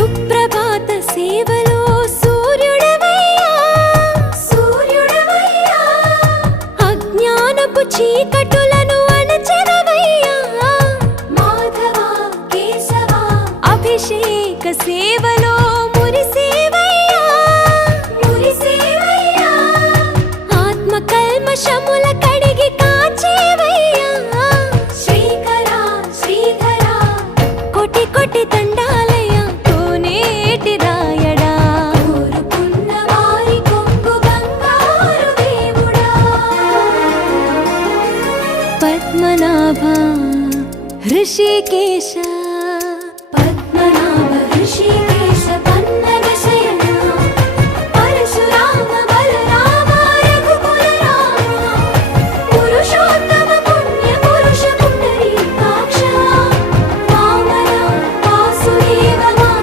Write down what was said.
సుప్రభాత సేవలో సూర్యుడవయ్యా సూర్యుడవయ్యా అజ్ఞానపు చీకటులను అణచెదవయ్యా మాధవ కేశవ అభిషేక సేవలో మురిసేవయ్యా మురిసేవయ్యా ఆత్మ కల్మషముల